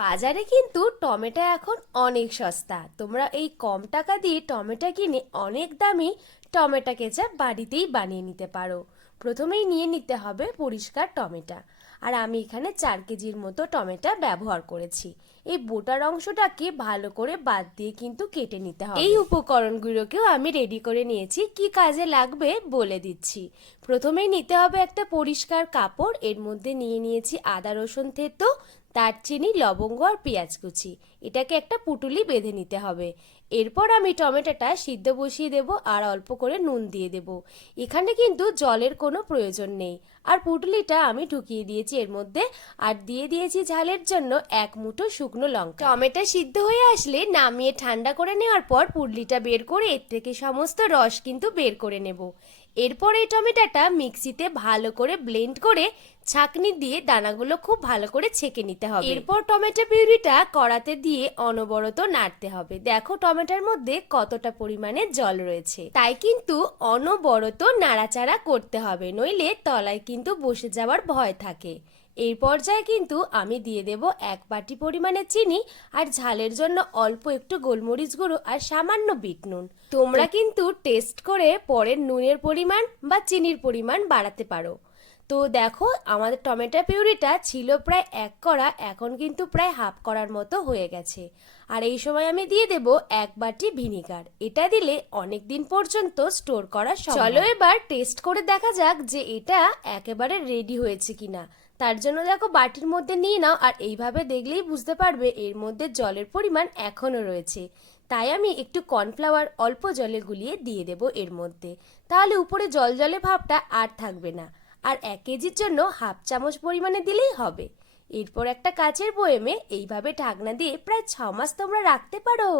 বাজারে কিন্তু টমেটো এখন অনেক সস্তা। তোমরা এই কম টাকা দিয়ে টমেটো কিনে অনেক দামি টমেটো কেচাপ বাড়িতেই বানিয়ে নিতে পারো। প্রথমেই নিয়ে নিতে হবে পরিষ্কার টমেটো। আর আমি এখানে চার কেজির মতো টমেটো ব্যবহার করেছি। এই বোটার অংশটাকে ভালো করে বাদ দিয়ে কিন্তু কেটে নিতে হবে। এই উপকরণগুলোকেও আমি রেডি করে নিয়েছি। কি কাজে লাগবে বলে দিচ্ছি। প্রথমেই নিতে হবে একটা পরিষ্কার কাপড়। এর মধ্যে নিয়ে নিয়েছি আদা রসুন থেতো দারচিনি লবঙ্গ আর পেঁয়াজ কুচি। এটাকে একটা পুটুলি বেঁধে নিতে হবে। এরপর আমি টমেটোটা সিদ্ধ বসিয়ে দেব আর অল্প করে নুন দিয়ে দেব। এখানে কিন্তু জলের কোনো প্রয়োজন নেই। আর পুটুলিটা আমি ঢুকিয়ে দিয়েছি এর মধ্যে। আর দিয়ে দিয়েছি ঝালের জন্য এক মুঠো শুকনো লঙ্কা। টমেটো সিদ্ধ হয়ে আসলে নামিয়ে ঠান্ডা করে নেওয়ার পর পুটলিটা বের করে এর থেকে সমস্ত রস কিন্তু বের করে নেব। এরপর এই টমেটোটা মিক্সিতে ভালো করে ব্লেন্ড করে ছাঁকনি দিয়ে দানাগুলো খুব ভালো করে ছেঁকে নিতে হবে। এরপর টমেটো পিউরিটা কড়াতে দিয়ে অনবরত নাড়তে হবে। দেখো টমেটোর মধ্যে কতটা পরিমাণে জল রয়েছে। তাই কিন্তু অনবরত নাড়াচাড়া করতে হবে, নইলে তলায় কিন্তু বসে যাওয়ার ভয় থাকে। এই পর্যায়ে কিন্তু আমি দিয়ে দেব এক বাটি পরিমাণে চিনি আর ঝালের জন্য অল্প একটু গোলমরিচ গুঁড়ো আর সামান্য বিট নুন। তোমরা কিন্তু টেস্ট করে পরের নুনের পরিমাণ বা চিনির পরিমাণ বাড়াতে পারো। তো দেখো আমাদের টমেটো পিউরিটা ছিল প্রায় এক কড়া এখন কিন্তু প্রায় হাফ করার মতো হয়ে গেছে। আর এই সময় আমি দিয়ে দেব এক বাটি ভিনিগার। এটা দিলে অনেক দিন পর্যন্ত স্টোর করা সম্ভব চলো এবার টেস্ট করে দেখা যাক যে এটা একেবারে রেডি হয়েছে কিনা। তার জন্য দেখো বাটির মধ্যে নিয়ে নাও, আর এইভাবে দেখলেই বুঝতে পারবে এর মধ্যে জলের পরিমাণ এখনও রয়েছে। তাই আমি একটু কর্নফ্লাওয়ার অল্প জলে গুলিয়ে দিয়ে দেব এর মধ্যে। তাহলে উপরে জল জলে ভাবটা আর থাকবে না। আর এক কেজির জন্য হাফ চামচ পরিমাণে দিলেই হবে। এরপর একটা কাচের বয়েমে এইভাবে ঢাকনা দিয়ে প্রায় ছ মাস তোমরা রাখতে পারো।